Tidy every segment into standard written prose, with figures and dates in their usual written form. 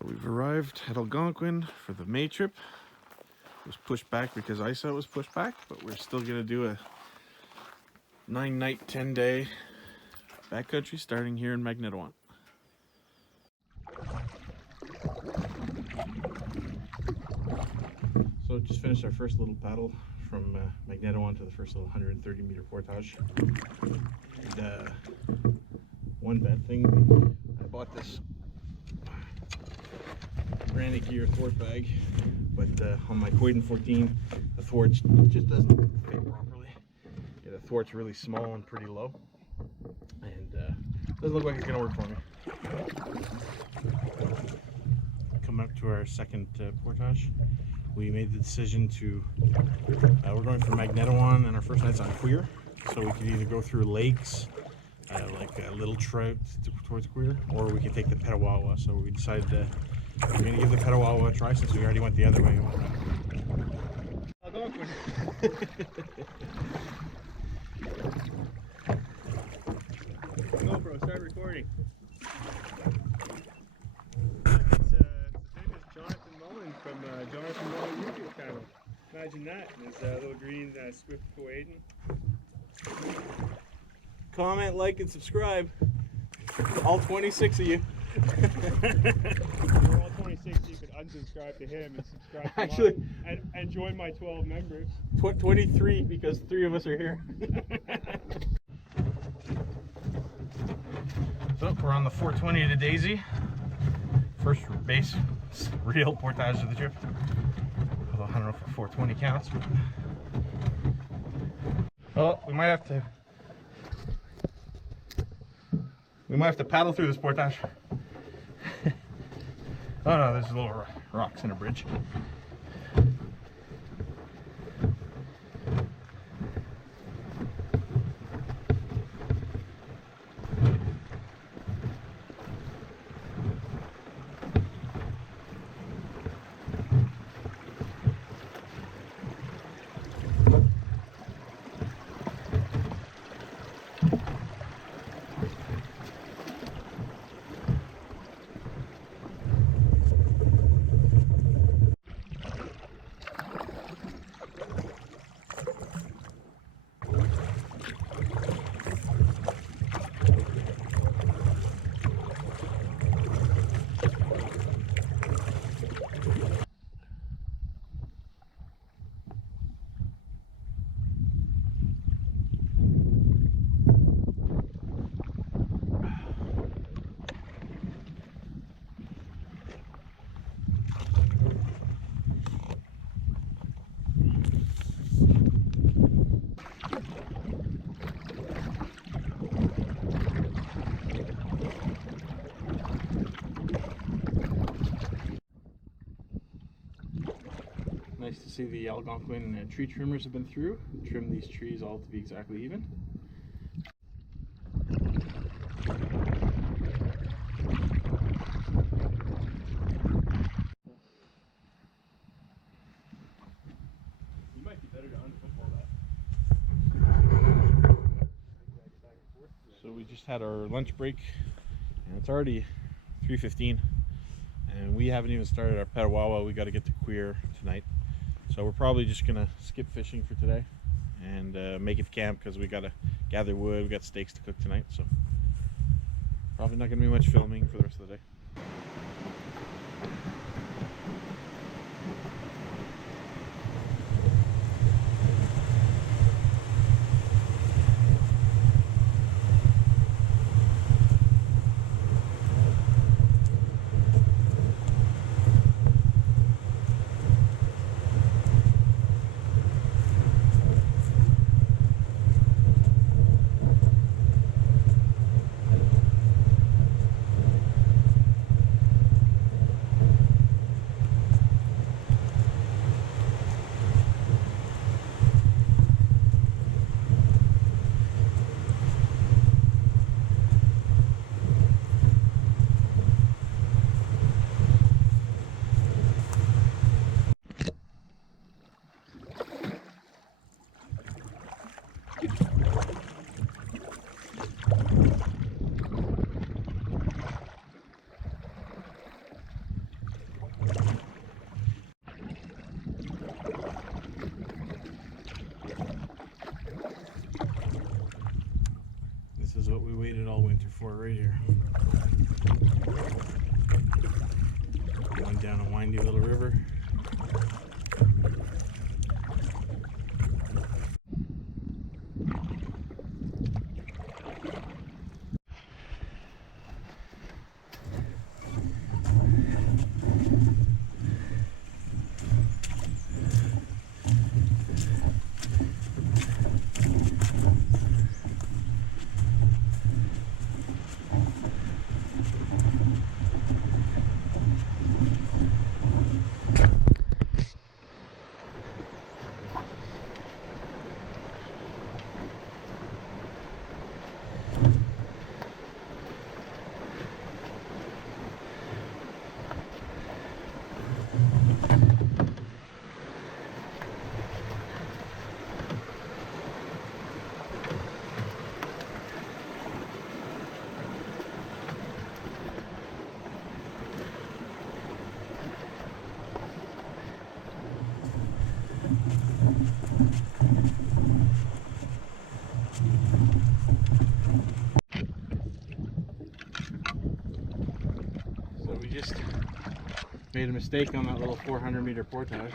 So we've arrived at Algonquin for the May trip. It was pushed back because ISA was pushed back, but we're still gonna do a 9-night, 10-day backcountry starting here in Magnetawan. So just finished our first little paddle from Magnetawan to the first little 130-meter portage. And one bad thing, I bought this Granite Gear thwart bag, but on my Coiden 14, the thwart just doesn't fit properly. Yeah, the thwart's really small and pretty low, and doesn't look like it's gonna work for me. Coming up to our second portage, we made the decision to, we're going for Magnetawan, and our first night's on Queer, so we could either go through lakes, like Little Trout towards Queer, or we can take the Petawawa. So we decided we're going to give the Petawawa a try since we already went the other way. Algonquin. GoPro, start recording. It's the famous Jonathan Mullen from Jonathan Mullen YouTube channel. Imagine that. There's a little green Swift Coiden. Comment, like, and subscribe. All 26 of you. We're all 26, you could unsubscribe to him and subscribe to Actually, mine, and join my 12 members. 23 because 3 of us are here. So we're on the 420 to Daisy. First base, real portage of the trip. Although I don't know if 420 counts. But... oh, we might have to paddle through this portage. Oh no, there's little rocks in a bridge. Nice to see the Algonquin tree trimmers have been through. Trim these trees all to be exactly even. You might be better to unfootball that. So we just had our lunch break, and it's already 3:15, and we haven't even started our Petawawa. We got to get to Queer tonight. So we're probably just gonna skip fishing for today and make it to camp because we gotta gather wood. We got steaks to cook tonight, so probably not gonna be much filming for the rest of the day. windy little river. So we just made a mistake on that little 400-meter portage.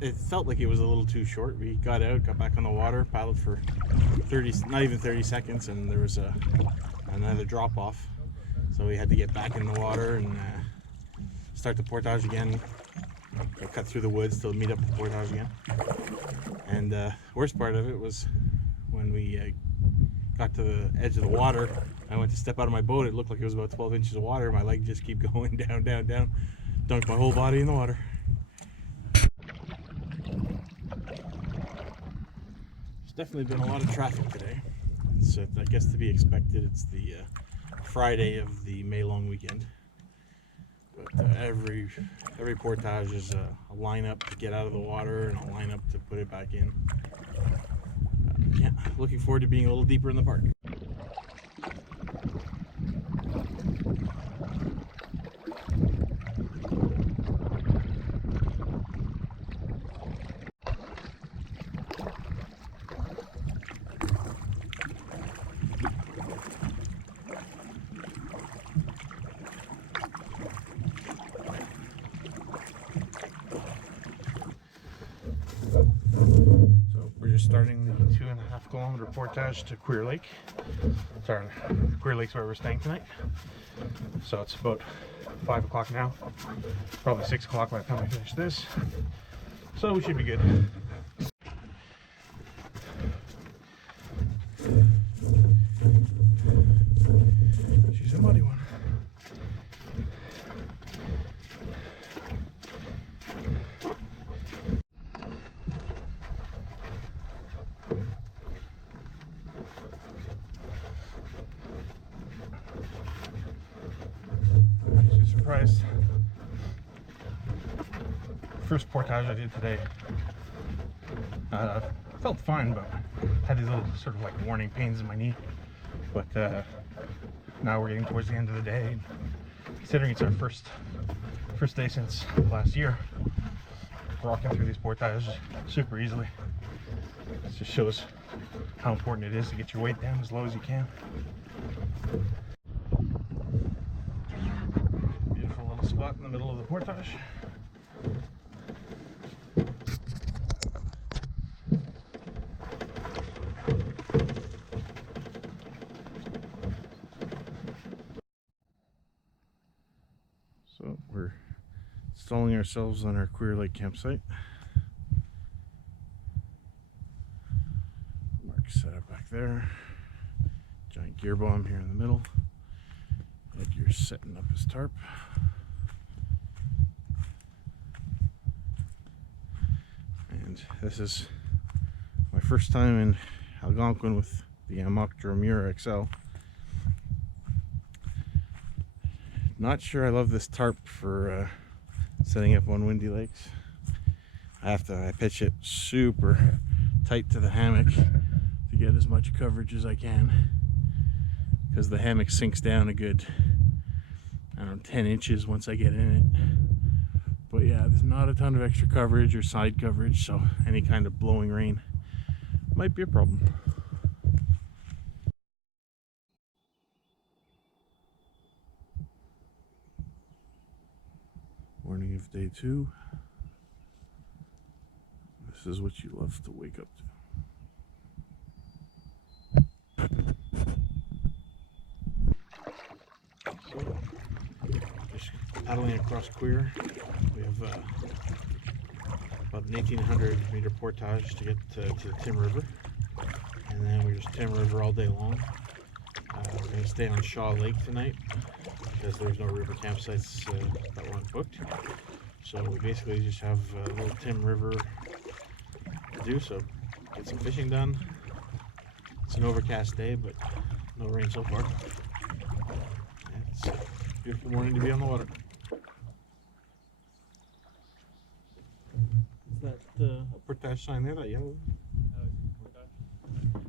It felt like it was a little too short. We got out, got back on the water, paddled for 30, not even 30 seconds, and there was another drop off. So we had to get back in the water and start the portage again. Cut through the woods to meet up with the portage again. And worst part of it was when we got to the edge of the water. I went to step out of my boat. It looked like it was about 12 inches of water. My leg just kept going down, down, down. Dunked my whole body in the water. There's definitely been a lot of traffic today. It's, I guess, to be expected. It's the Friday of the May long weekend. But every portage is a lineup to get out of the water and a lineup to put it back in. Yeah, looking forward to being a little deeper in the park. Starting the 2.5 kilometer portage to Queer Lake. Sorry, Queer Lake's where we're staying tonight. So it's about 5 o'clock now. Probably 6 o'clock by the time I finish this. So we should be good. She's a muddy one. Surprised. First portage I did today felt fine, but had these little sort of like warning pains in my knee. But now we're getting towards the end of the day. Considering it's our first day since last year, walking through these portages super easily. It just shows how important it is to get your weight down as low as you can. Spot in the middle of the portage. So we're installing ourselves on our Queer Lake campsite. Mark's set up back there. Giant gear bomb here in the middle. Edgar's setting up his tarp. This is my first time in Algonquin with the Magnetawan XL. Not sure I love this tarp for setting up on windy lakes. I pitch it super tight to the hammock to get as much coverage as I can, because the hammock sinks down a good, I don't know, 10 inches once I get in it. But yeah, there's not a ton of extra coverage or side coverage, so any kind of blowing rain might be a problem. reef day 2. This is what you love to wake up to. So, just paddling across Queer. We have about an 1,800 meter portage to get to the Tim River. And then we're just Tim River all day long. We're going to stay on Shah Lake tonight because there's no river campsites that weren't booked. So we basically just have a little Tim River to do, so get some fishing done. It's an overcast day, but no rain so far. It's a beautiful morning to be on the water. Is that a portage sign there, that yellow?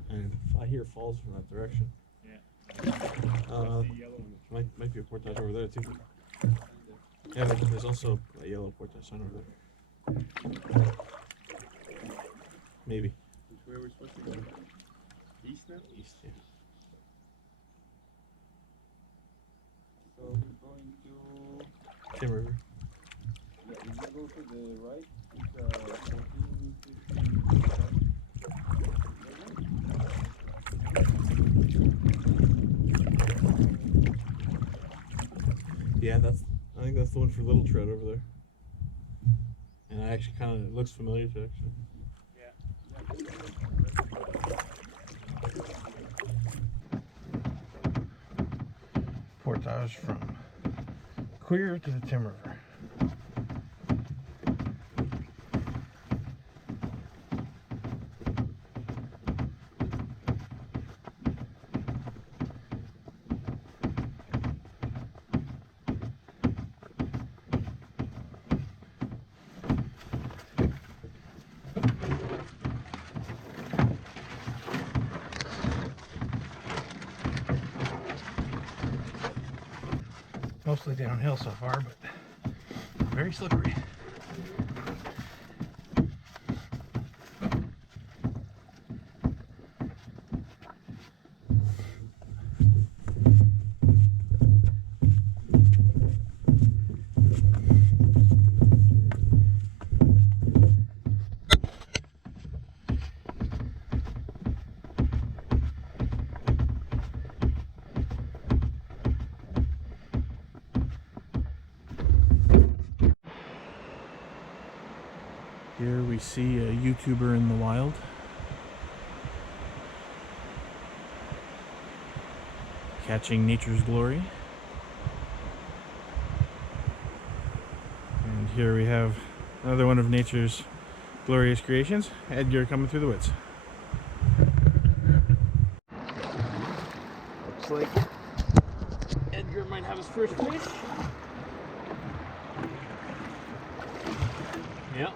And I hear falls from that direction. Might be a portage over there too. Yeah, there's also a yellow portage sign over there. Maybe. Which way we're supposed to go? East now? East, yeah. So we're going to Tim River. yeah, if you go to the right, it's 14, 15, Yeah, I think that's the one for little trout over there. And I actually it looks familiar to actually. Portage from Queer to the Tim River. Mostly downhill so far, but very slippery. Here we see a YouTuber in the wild. Catching nature's glory. And here we have another one of nature's glorious creations, Edgar coming through the woods. Looks like Edgar might have his first fish. Yeah.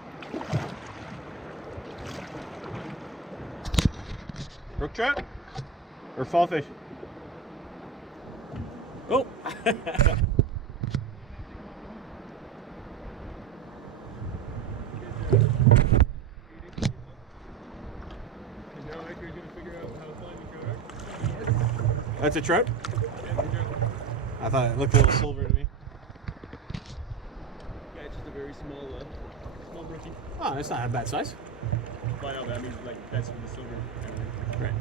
Brook trout? Or fall fish? Oh! That's a trout? I thought it looked a little silver to me. Yeah, it's just a very small brookie. Oh, that's not a bad size. But no, that means like that's from the silver. Right.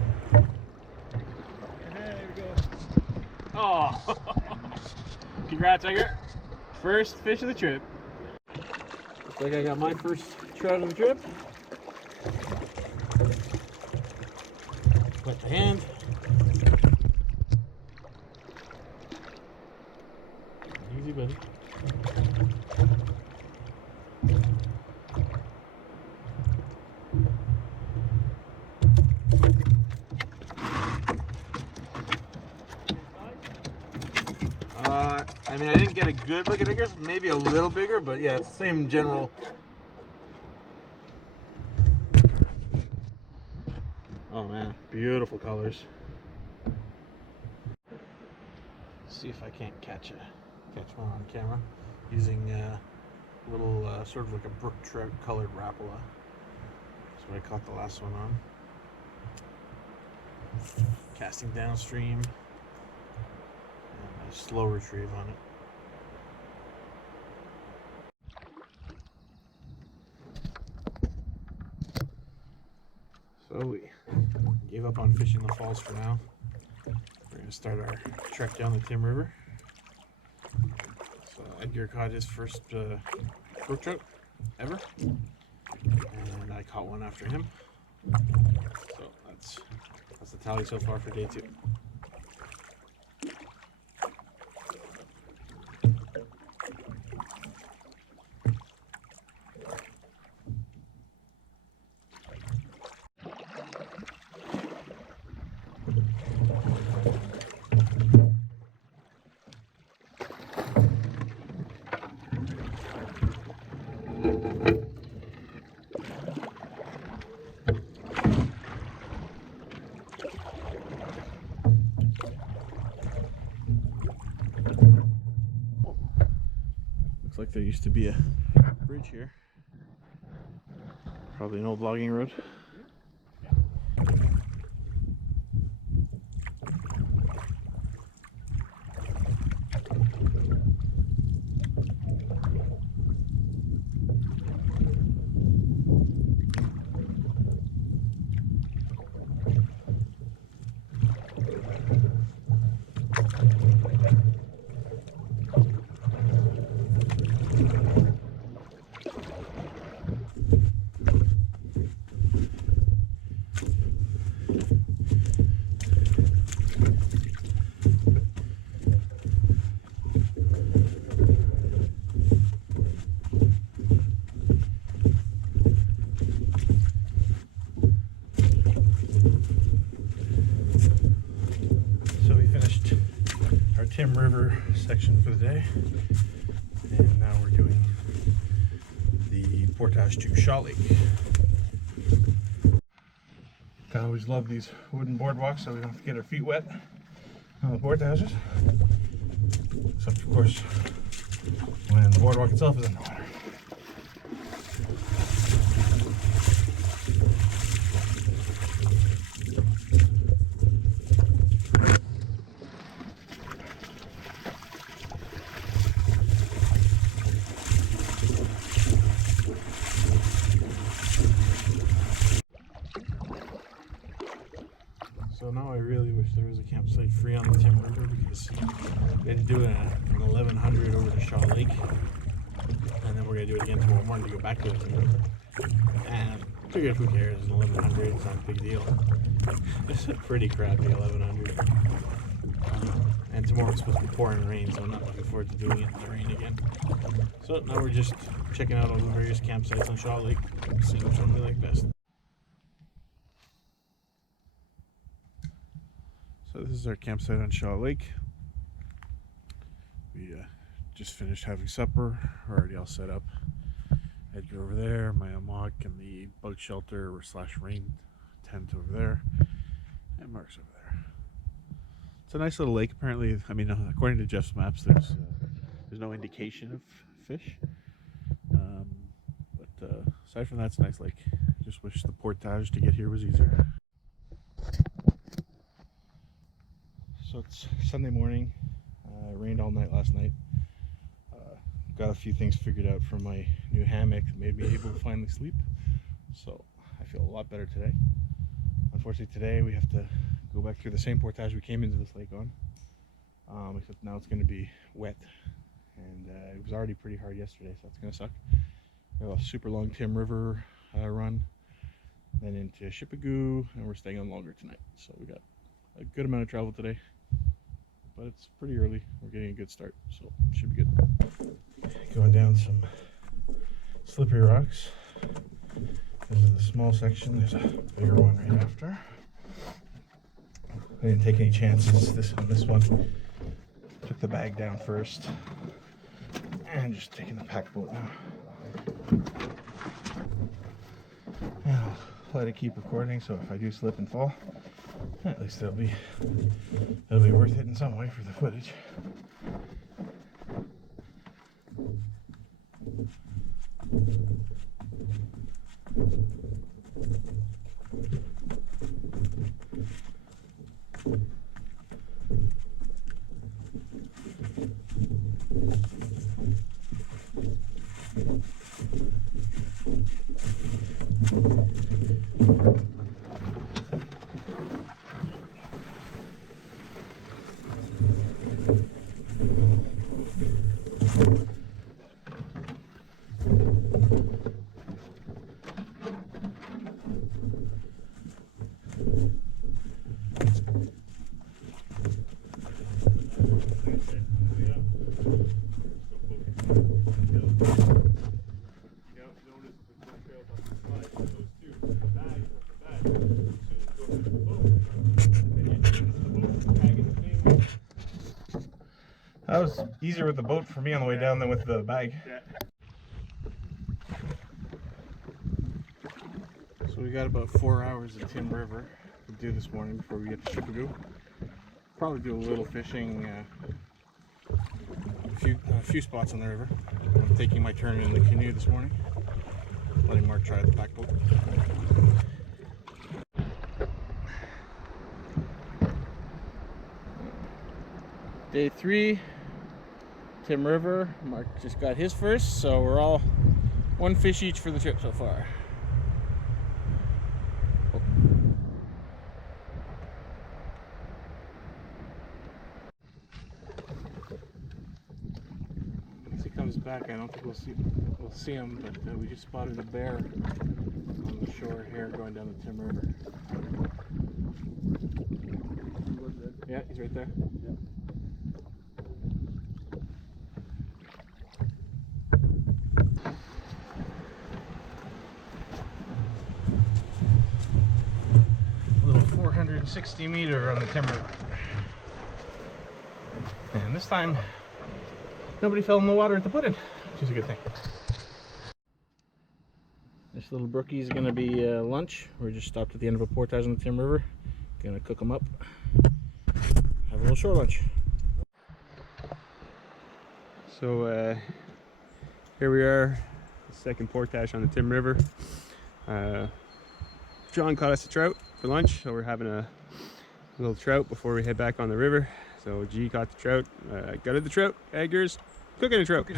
There we go. Oh! Congrats, Edgar. First fish of the trip. Looks like I got my first trout of the trip. Wet the hand. Easy, buddy. I mean, I didn't get a good look at Edgar's, maybe a little bigger, but yeah, it's the same general. Oh man, beautiful colors. Let's see if I can't catch one on camera using a little sort of like a brook trout colored Rapala. That's what I caught the last one on. Casting downstream. And a slow retrieve on it. up on fishing the falls for now. We're going to start our trek down the Tim River. So Edgar caught his first brook trout ever, and I caught one after him. So that's the tally so far for day 2. Looks like there used to be a bridge here. Probably an old logging road. Tim River section for the day, and now we're doing the portage to Shah Lake. I always love these wooden boardwalks so we don't have to get our feet wet on the portages, except of course when the boardwalk itself is in the water. So now I really wish there was a campsite free on the Tim River, because we had to do an 1100 over to Shah Lake, and then we're going to do it again tomorrow morning to go back to the Tim River. And I figured, who cares, it's an 1100, it's not a big deal. It's a pretty crappy 1100. And tomorrow it's supposed to be pouring rain, so I'm not looking forward to doing it in the rain again. So now we're just checking out all the various campsites on Shah Lake, seeing which one we like best. So this is our campsite on Shah Lake. We just finished having supper. We're already all set up. Edgar over there, my hammock and the bug shelter / rain tent over there, and Mark's over there. It's a nice little lake. Apparently, I mean, according to Jeff's maps, there's no indication of fish. But aside from that, it's a nice lake. Just wish the portage to get here was easier. So it's Sunday morning. It rained all night last night. Got a few things figured out for my new hammock that made me able to finally sleep. So I feel a lot better today. Unfortunately today we have to go back through the same portage we came into this lake on. Except now it's going to be wet. And it was already pretty hard yesterday, so that's going to suck. We have a super long Tim River run. Then into Shippagoo, and we're staying on longer tonight. So we got a good amount of travel today. But it's pretty early. We're getting a good start, so it should be good. Going down some slippery rocks. This is the small section. There's a bigger one right after. I didn't take any chances on this one. Took the bag down first. And just taking the pack boat now. And I'll let it keep recording, so if I do slip and fall, at least it'll be worth it in some way for the footage. That was easier with the boat for me on the way down than with the bag. Yeah. So we got about 4 hours at Tim River to do this morning before we get to Chicago. Probably do a little fishing, a few spots on the river. I'm taking my turn in the canoe this morning, letting Mark try the pack boat. Day 3, Tim River. Mark just got his first, so we're all one fish each for the trip so far. Once he comes back, I don't think we'll see him, but we just spotted a bear on the shore here going down the Tim River. Yeah, he's right there. Yeah. Little 460 meter on the Tim River. And this time, nobody fell in the water at the put-in, which is a good thing. This little brookie is going to be lunch. We're just stopped at the end of a portage on the Tim River. Gonna cook them up. Have a little shore lunch. So here we are, second portage on the Tim River. John caught us a trout for lunch, so we're having a little trout before we head back on the river. So G caught the trout, gutted the trout, eggers, cooking a trout.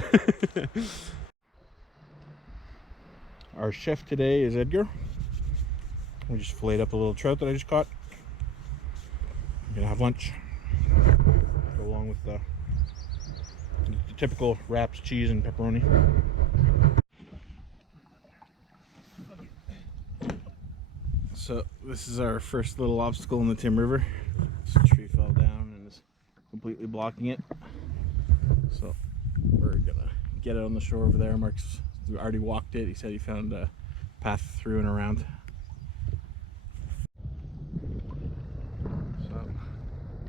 Our chef today is Edgar. We just filleted up a little trout that I just caught. I'm gonna have lunch. Go along with the typical wraps, cheese, and pepperoni. So this is our first little obstacle in the Tim River. This tree fell down and is completely blocking it. So we're gonna get it on the shore over there. Mark's already walked it. He said he found a path through and around. So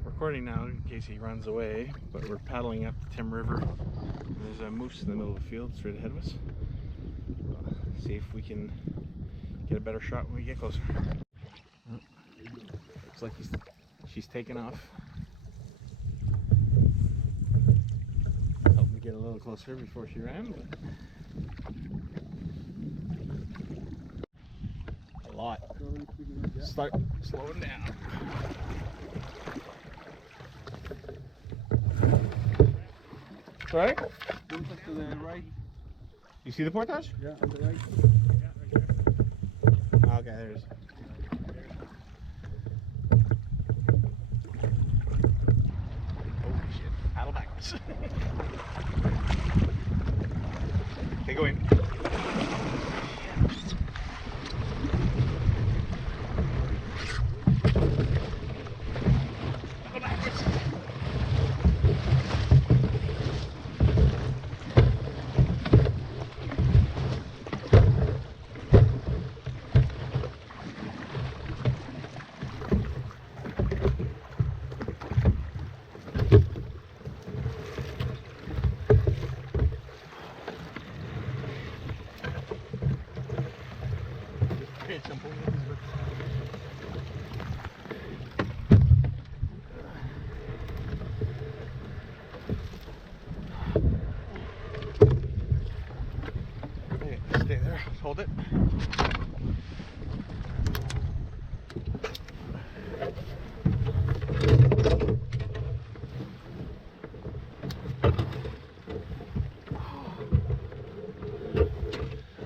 recording now in case he runs away, but we're paddling up the Tim River. There's a moose in the middle of the field straight ahead of us. See if we can get a better shot when we get closer. Looks like she's taken off. Help me get a little closer before she ran. A lot. Start slowing down. Sorry? To the right. You see the portage? Yeah, on the right. Oh, okay, there it is. Holy shit. Paddle backwards. Okay, go in. Paddle backwards. Okay, stay there. Hold it.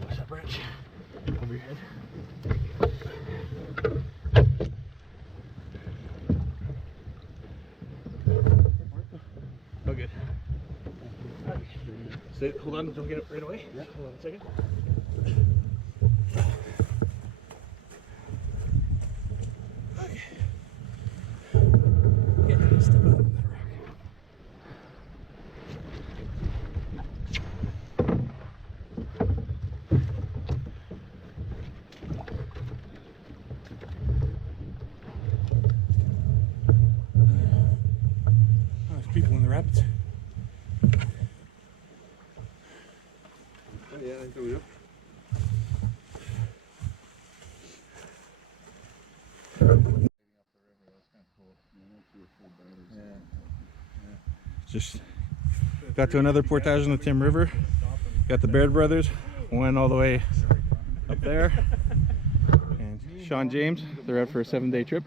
What's that branch? Over your head. Oh, good. Hold on, don't get it right away. Yeah. Hold on a second. Yeah, step out of that rock. Oh, there's people in the rapids. Oh yeah, they're coming up. Just got to another portage on the Tim River. Got the Baird brothers, went all the way up there. And Shah and James, they're out for a 7-day trip.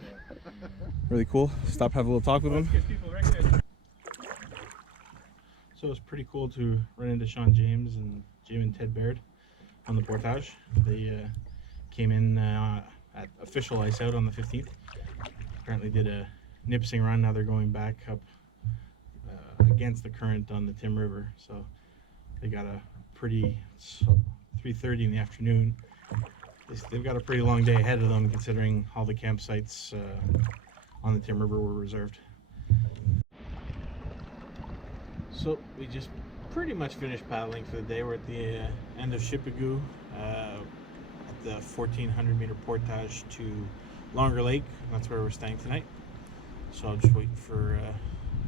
Really cool. Stop, have a little talk with them. So it's pretty cool to run into Shah and James and Jim and Ted Baird on the portage. They came in at official ice out on the 15th. Apparently did a nipsing run. Now they're going back up against the current on the Tim River. So they got a pretty 3:30 in the afternoon. They've got a pretty long day ahead of them, considering all the campsites on the Tim River were reserved. So we just pretty much finished paddling for the day. We're at the end of Shipigoo at the 1,400 meter portage to Longer Lake. That's where we're staying tonight. So I'm just waiting for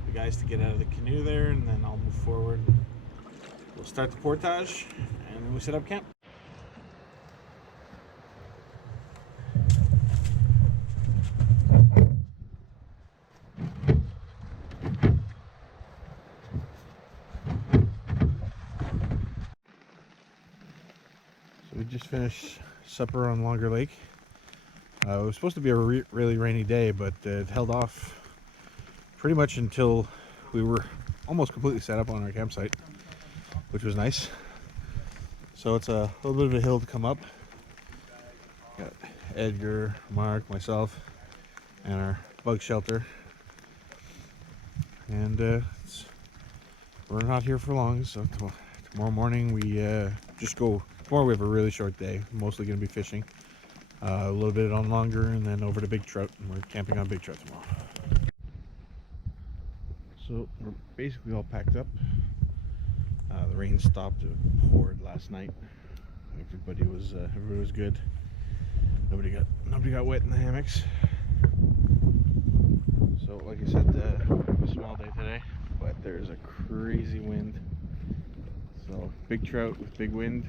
the guys to get out of the canoe there, and then I'll move forward. We'll start the portage, and then we set up camp. So we just finished supper on Longer Lake. It was supposed to be a really rainy day, but it held off pretty much until we were almost completely set up on our campsite, which was nice. So it's a little bit of a hill to come up. Got Edgar, Mark, myself, and our bug shelter. And we're not here for long, so tomorrow morning we just go. Tomorrow we have a really short day, mostly going to be fishing. A little bit on Longer, and then over to Big Trout, and we're camping on Big Trout tomorrow. So we're basically all packed up. The rain stopped. It poured last night. Everybody was good. Nobody got wet in the hammocks. So like I said, a small day today, but there's a crazy wind. So big trout with big wind,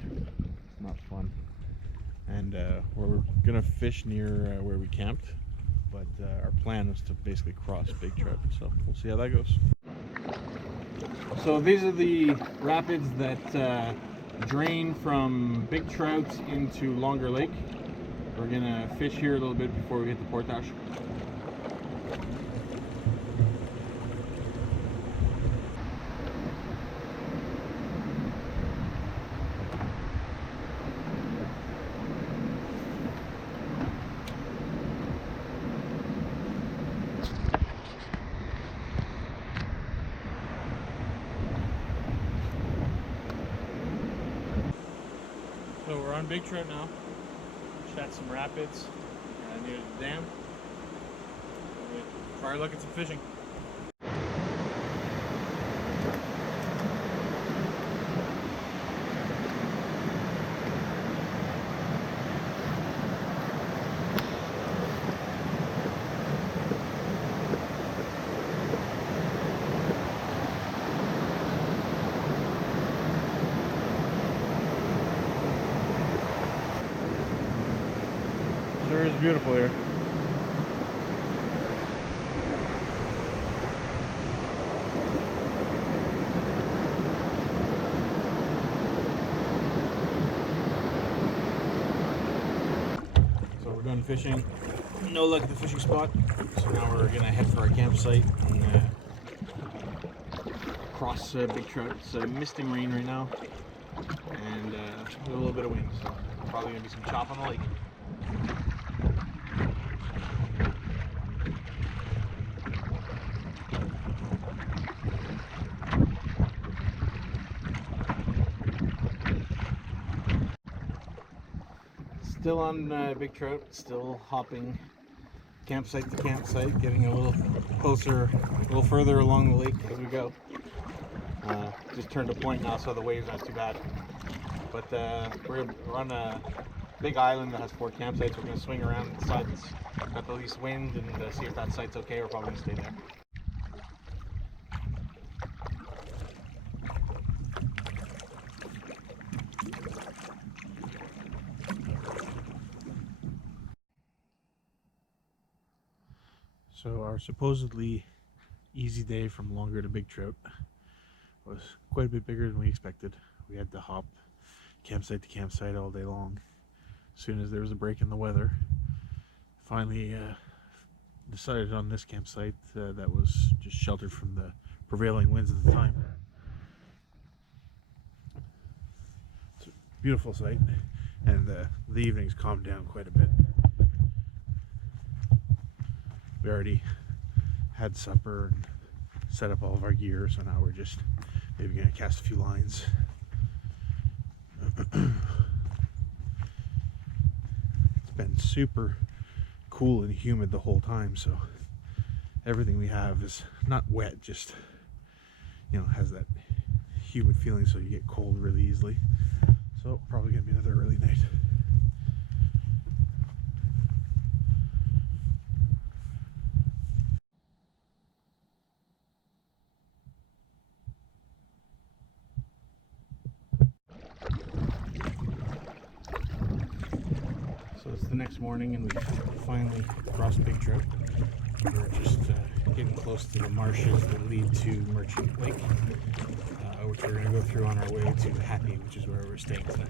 not fun. And we're gonna fish near where we camped, but our plan was to basically cross Big Trout, so we'll see how that goes. So these are the rapids that drain from Big Trout into Longer Lake. We're gonna fish here a little bit before we hit the portage. So we're on Big Trout now. Shot some rapids near the dam. Try our luck at some fishing. Sure is beautiful here. So we're done fishing. No luck at the fishing spot. So now we're gonna head for our campsite and cross Big Trout. It's misting rain right now, and a little bit of wind. So probably gonna be some chop on the lake. Still on big trout, still hopping campsite to campsite, getting a little closer, a little further along the lake as we go. Just turned a point now, so the waves aren't too bad. But we're on a big island that has 4 campsites. We're going to swing around the side that's got the least wind and see if that site's okay. We're probably going to stay there. So our supposedly easy day from longer to big trout was quite a bit bigger than we expected. We had to hop campsite to campsite all day long. As soon as there was a break in the weather, finally decided on this campsite that was just sheltered from the prevailing winds at the time. It's a beautiful site, and the evenings calmed down quite a bit. We already had supper and set up all of our gear, so now we're just maybe gonna cast a few lines. It's been super cool and humid the whole time, so everything we have is not wet, just, you know, has that humid feeling, so you get cold really easily. So probably gonna be another early night. So it's the next morning and we finally crossed Big Trout. We're just getting close to the marshes that lead to Merchant Lake, which we're going to go through on our way to Happy, which is where we're staying tonight.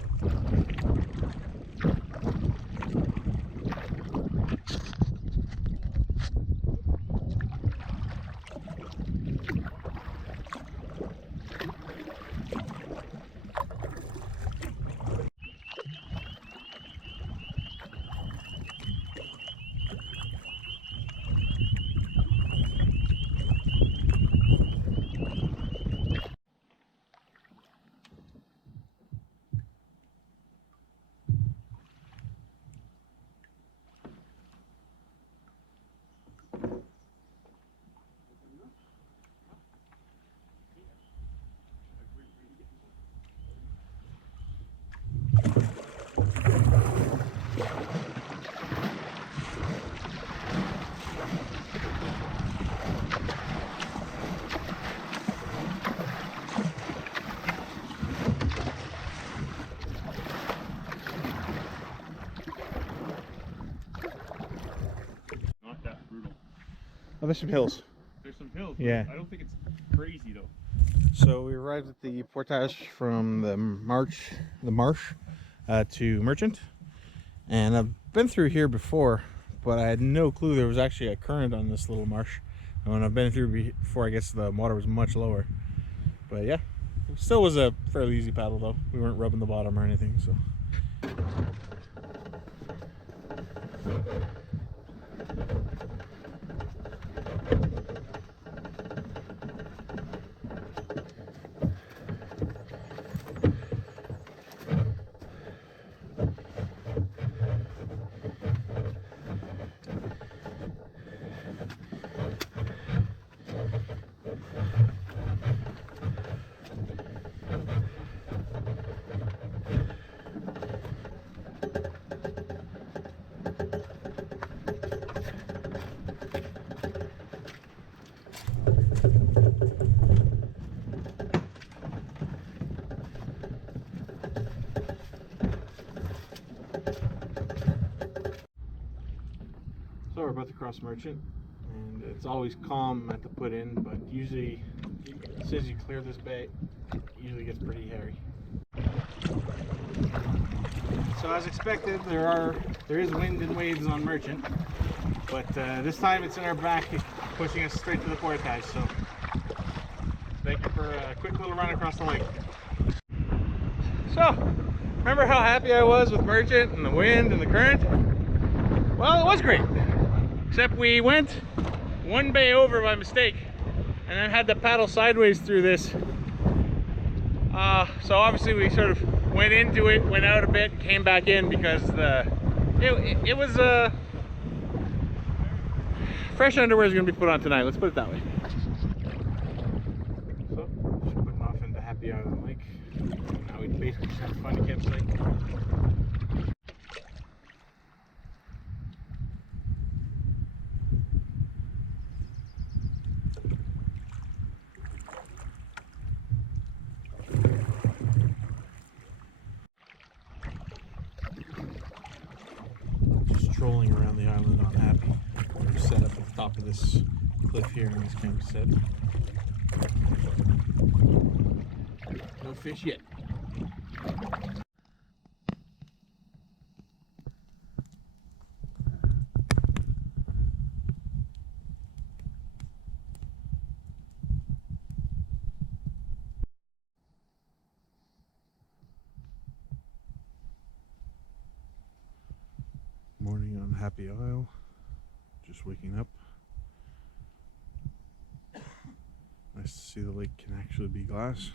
Oh, there's some hills. There's some hills. Yeah. I don't think it's crazy though. So we arrived at the portage from the marsh to Merchant, and I've been through here before, but I had no clue there was actually a current on this little marsh. And when I've been through before, I guess the water was much lower. But yeah, it still was a fairly easy paddle though. We weren't rubbing the bottom or anything, so. So we're about to cross Merchant, and it's always calm at the put in, but usually as soon as you clear this bay, it usually gets pretty hairy. So as expected, there is wind and waves on Merchant, but this time it's in our back, pushing us straight to the portage. So thank you for a quick little run across the lake. So remember how happy I was with Merchant and the wind and the current? Well, it was great. Except we went one bay over by mistake and then had to paddle sideways through this. So obviously we sort of went into it, went out a bit, came back in because the it was fresh underwear is gonna be put on tonight. Let's put it that way. So just putting off into Happy Island Lake. Now we basically just have to find a campsite. Strolling around the island on Happy. We're set up at the top of this cliff here in this campsite. No fish yet. Morning on Happy Isle. Just waking up. Nice to see the lake can actually be glass.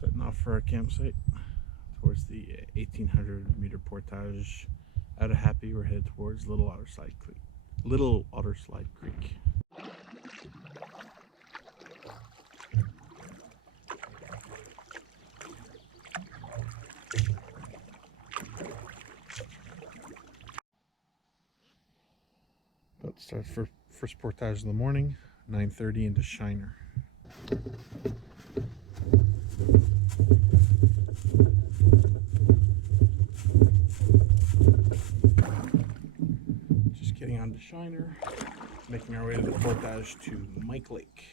Setting off for our campsite towards the 1800 meter portage out of Happy. We're headed towards Little Otter Slide Creek. About to start for first portage of the morning, 9:30 into Shiner. Just getting on to Shiner, making our way to the portage to Mike Lake.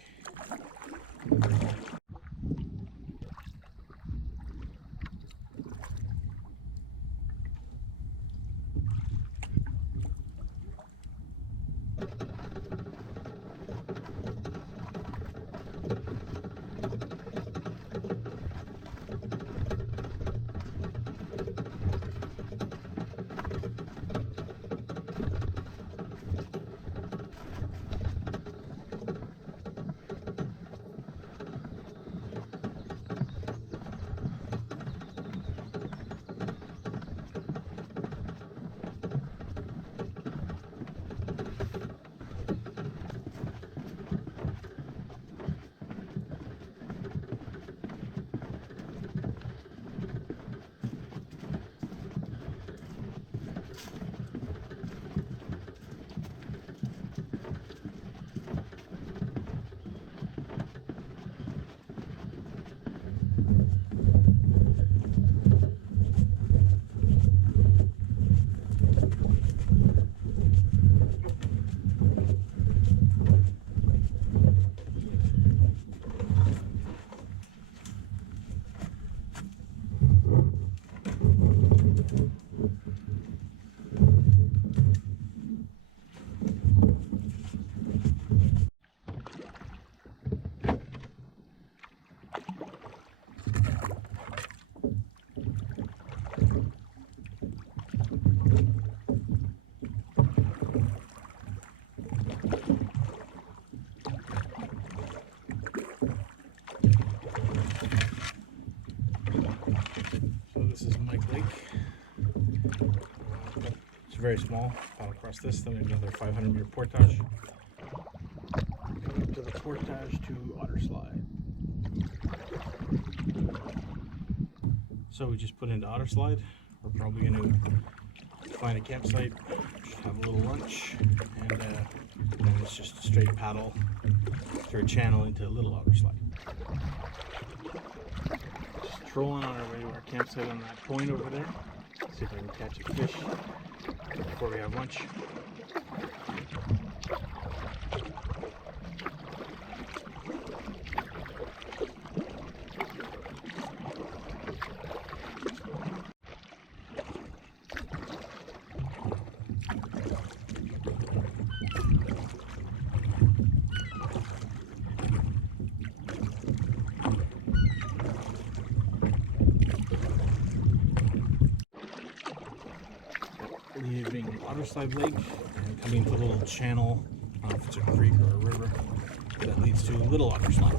Very small. Paddle across this, then we have another 500 meter portage. Coming up to the portage to Otter Slide. So we just put into Otter Slide. We're probably going to find a campsite, just have a little lunch, and then it's just a straight paddle through a channel into Little Otter Slide. Just trolling on our way to our campsite on that point over there. See if I can catch a fish before we have lunch. Leaving Otter Slide Lake and coming to a little channel, I don't know if it's a creek or a river, that leads to Little Otter Slide.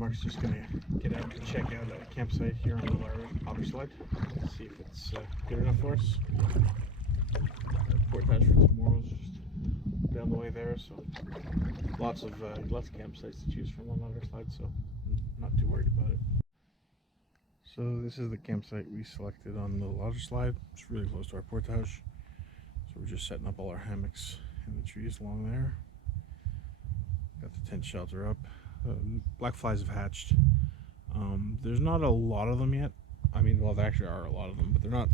Mark's just gonna get out and check out a campsite here on the Otter slide. See if it's good enough for us. Portage for tomorrow's just down the way there, so lots of campsites to choose from on Otter slide, so I'm not too worried about it. So this is the campsite we selected on the Otter slide. It's really close to our portage, so we're just setting up all our hammocks in the trees along there. Got the tent shelter up. Black flies have hatched. There's not a lot of them yet. I mean, well, there actually are a lot of them, but they're not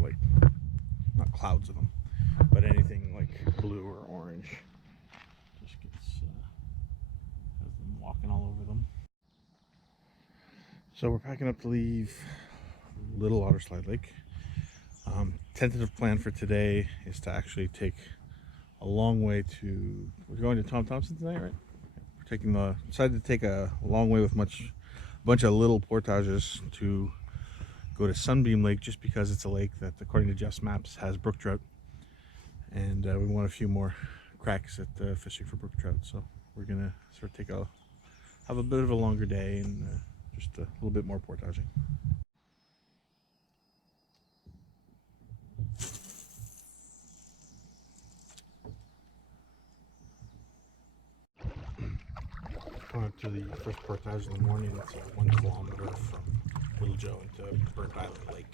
clouds of them. But anything like blue or orange just gets has them walking all over them. So we're packing up to leave Little Otter Slide Lake. Tentative plan for today is to actually take a long way to. We're going to Thomson tonight, right? Decided to take a long way with a bunch of little portages to go to Sunbeam Lake, just because it's a lake that, according to Jeff's maps, has brook trout, and we want a few more cracks at fishing for brook trout. So we're gonna sort of have a bit of a longer day and just a little bit more portaging. Going up to the first portage in the morning. It's 1 kilometer from Little Joe into Burnt Island Lake.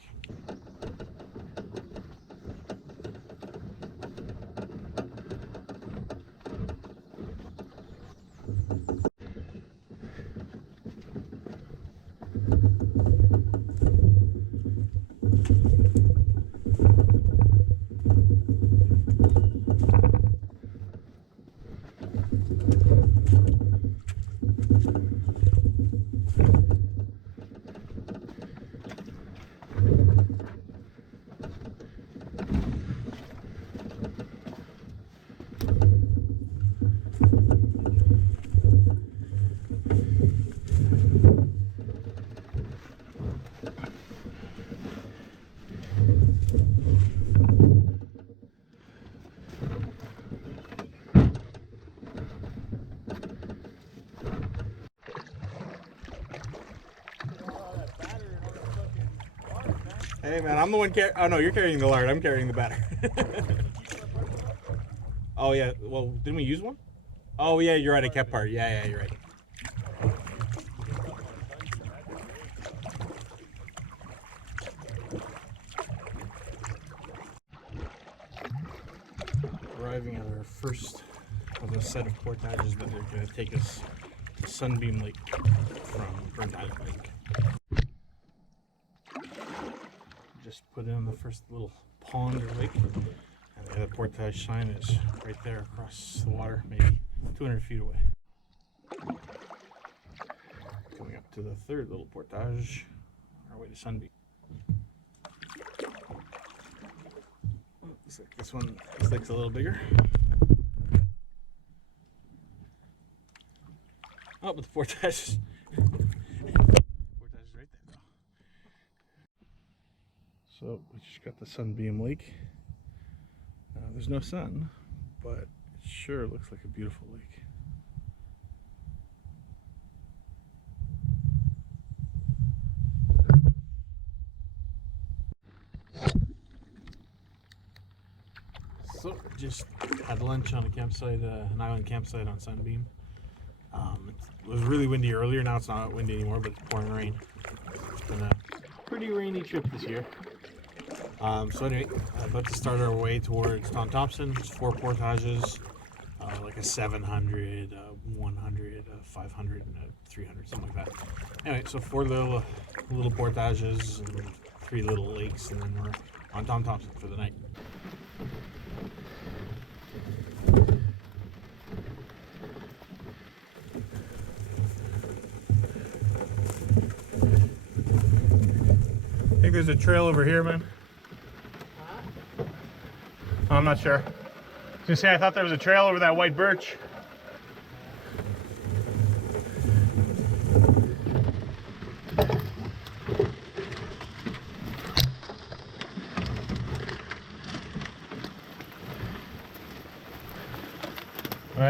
Hey man, I'm the one oh no, you're carrying the lard, I'm carrying the batter. Oh yeah, well, didn't we use one? Oh yeah, you're right, I kept part. Yeah, you're right. Arriving at our first of a set of portages that are going to take us to Sunbeam Lake from Burnt Island Lake. Just put in the first little pond or lake, and the other portage sign is right there across the water, maybe 200 feet away. Coming up to the third little portage, on our way to Sunbeam. Looks like this lake's a little bigger. Oh, but the portage is right there though. So we just got the Sunbeam Lake. There's no sun, but it sure looks like a beautiful lake. So just had lunch on a campsite, an island campsite on Sunbeam. It was really windy earlier. Now it's not windy anymore, but it's pouring rain. It's been a pretty rainy trip this year. So anyway, about to start our way towards Thomson. It's 4 portages, like a 700, 100, 500, and a 300, something like that. Anyway, so 4 little portages and 3 little lakes, and then we're on Thomson for the night. I think there's a trail over here, man. Oh, I'm not sure. I was gonna say, I thought there was a trail over that white birch.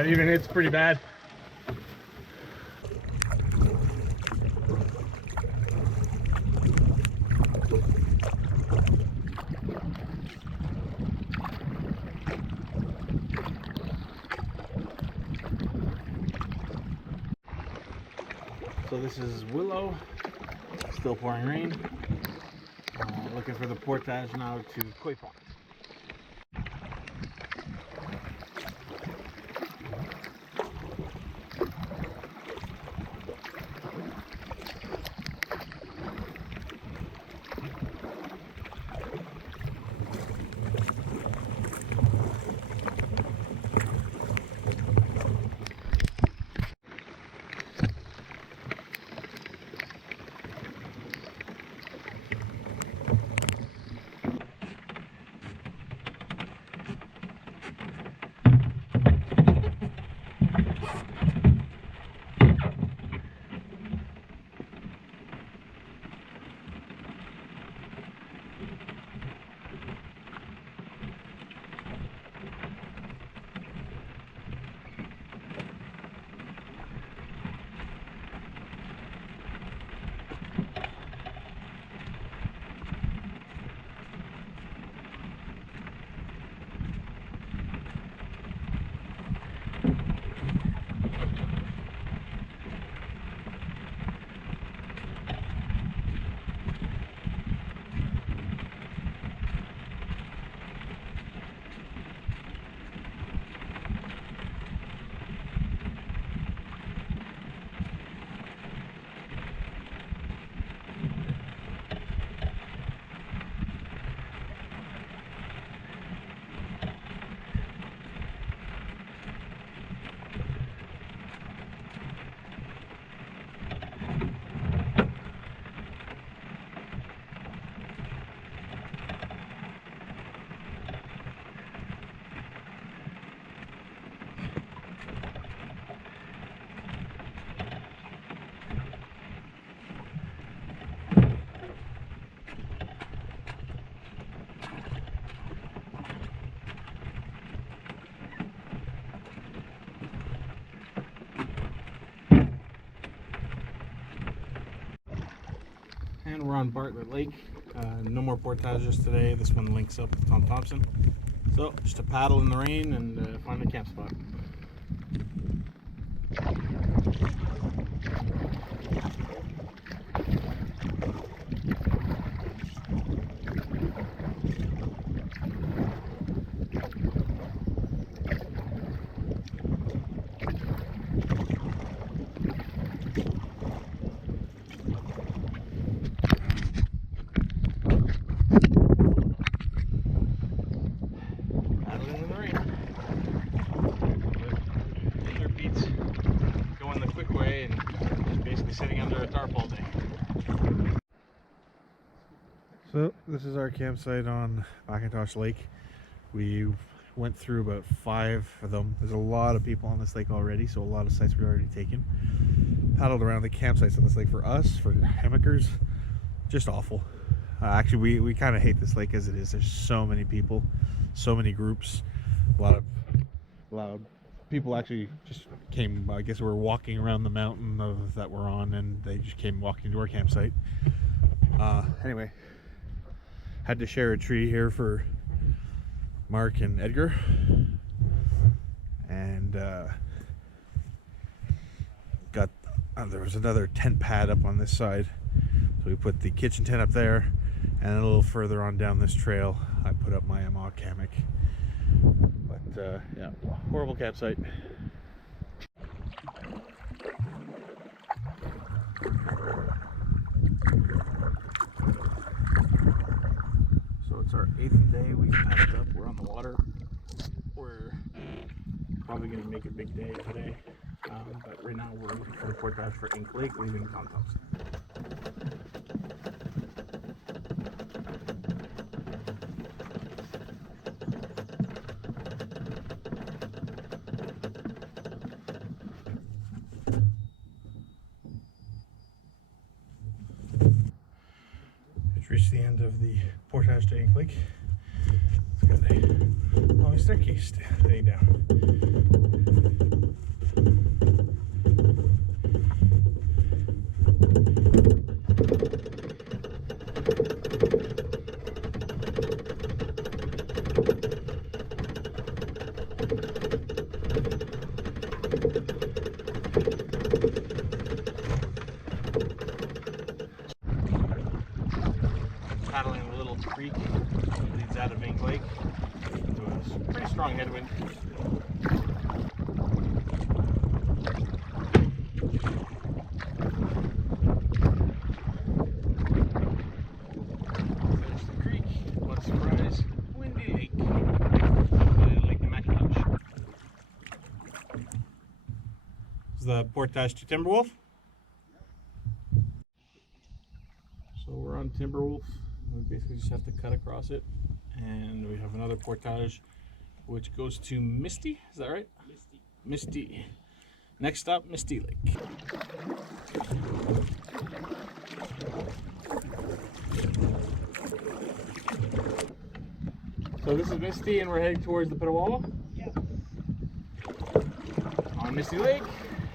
Even it's pretty bad. So this is Willow, still pouring rain. Looking for the portage now to Koi Pond. And we're on Bartlett Lake. No more portages today. This one links up with Thomson. So just a paddle in the rain and find a camp spot. So this is our campsite on Magnetawan Lake. We went through about 5 of them. There's a lot of people on this lake already, so a lot of sites we've already taken. Paddled around the campsites on this lake. For us, for hammockers, just awful. Actually, we kind of hate this lake as it is. There's so many people, so many groups, a lot of people actually just came. I guess we were walking around the mountain that we're on, and they just came walking to our campsite. Anyway, had to share a tree here for Mark and Edgar, and there was another tent pad up on this side, so we put the kitchen tent up there, and a little further on down this trail I put up my mock hammock. But yeah, horrible campsite. So it's our 8th day. We've packed up. We're on the water. We're probably going to make a big day today. But right now we're looking for the portage for Ink Lake, leaving Thomson. It's reached the end of the portage to Ink Lake. It's got a long staircase heading down. creek that leads out of Vink Lake to a pretty strong headwind. There's the creek. What a surprise. Windy Lake. Lake Magnetawan. This is the portage to Timberwolf. So we're on Timberwolf. We basically just have to cut across it, and we have another portage which goes to Misty. Is that right? Misty. Next stop, Misty Lake. So this is Misty, and we're heading towards the Petawawa. Yeah. On Misty Lake,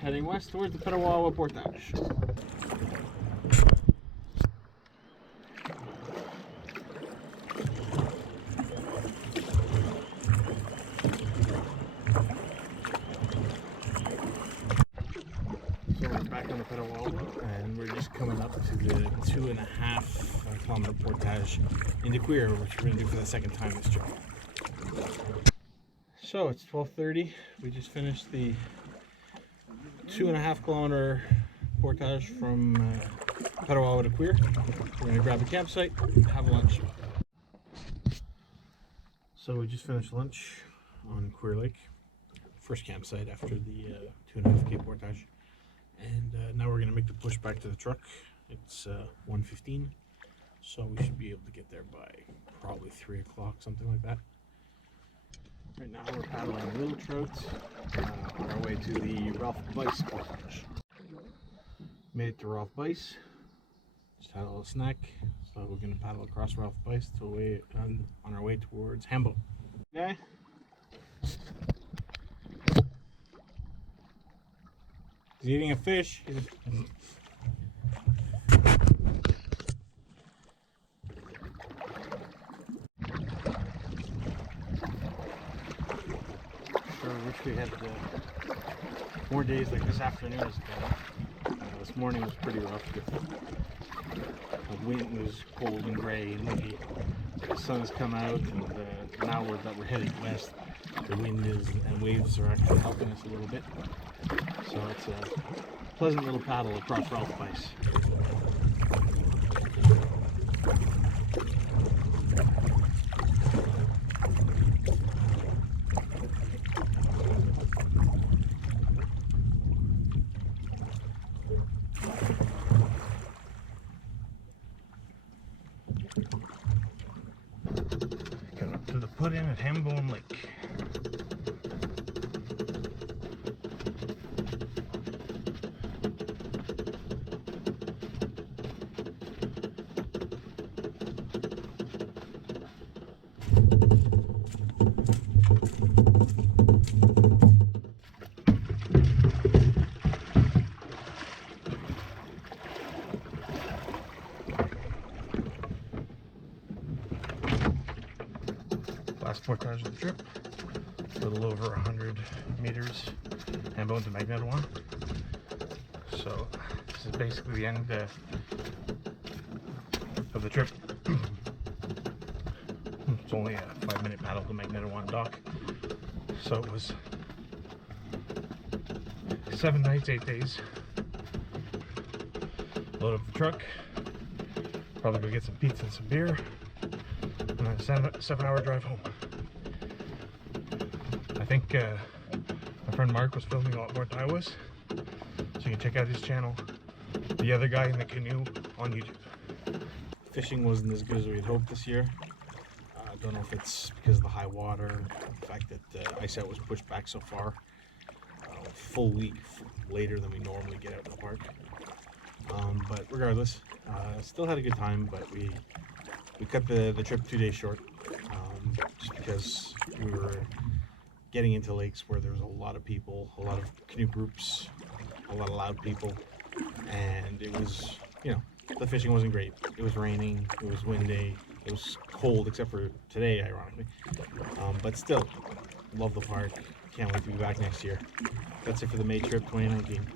heading west towards the Petawawa portage. So we're back on the Petawawa, and we're just coming up to the 2.5 kilometer portage into Queer, which we're going to do for the second time this trip. So it's 12:30. We just finished the 2.5 kilometer portage from Petawawa to Queer. We're going to grab a campsite, have lunch. So we just finished lunch on Queer Lake, first campsite after the 2.5K portage. And now we're going to make the push back to the truck. It's 1:15, so we should be able to get there by probably 3 o'clock, something like that. Right now we're paddling little trout on our way to the Ralph Bice portage. Made it to Ralph Bice, just had a little snack, so we're going to paddle across Ralph Bice on our way towards Hambo. Okay. He's eating a fish. Sure wish we had more days like this afternoon is ago. This morning was pretty rough. The wind was cold and gray and windy. The sun has come out, and now that we're heading west, the wind and waves are actually helping us a little bit. So it's a pleasant little paddle across Ralph Bice. Coming up to the put-in at Hambone Lake. Last portage of the trip, a little over 100 meters, Hambone to Magnetawan. So this is basically the end of the trip. It's only a 5-minute paddle to Magnetawan dock. So it was 7 nights, 8 days. Load up the truck, probably go get some pizza and some beer, and then a 7-hour drive home. I think my friend Mark was filming a lot more than I was, so you can check out his channel, The Other Guy in the Canoe, on YouTube. Fishing wasn't as good as we'd hoped this year. I don't know if it's because of the high water, the fact that the ice out was pushed back so far, a full week later than we normally get out in the park. But regardless, still had a good time, but we cut the trip 2 days short, just because we were getting into lakes where there was a lot of people, a lot of canoe groups, a lot of loud people, and it was, the fishing wasn't great. It was raining, it was windy, it was cold, except for today, ironically. But still, love the park. Can't wait to be back next year. That's it for the May trip 2019.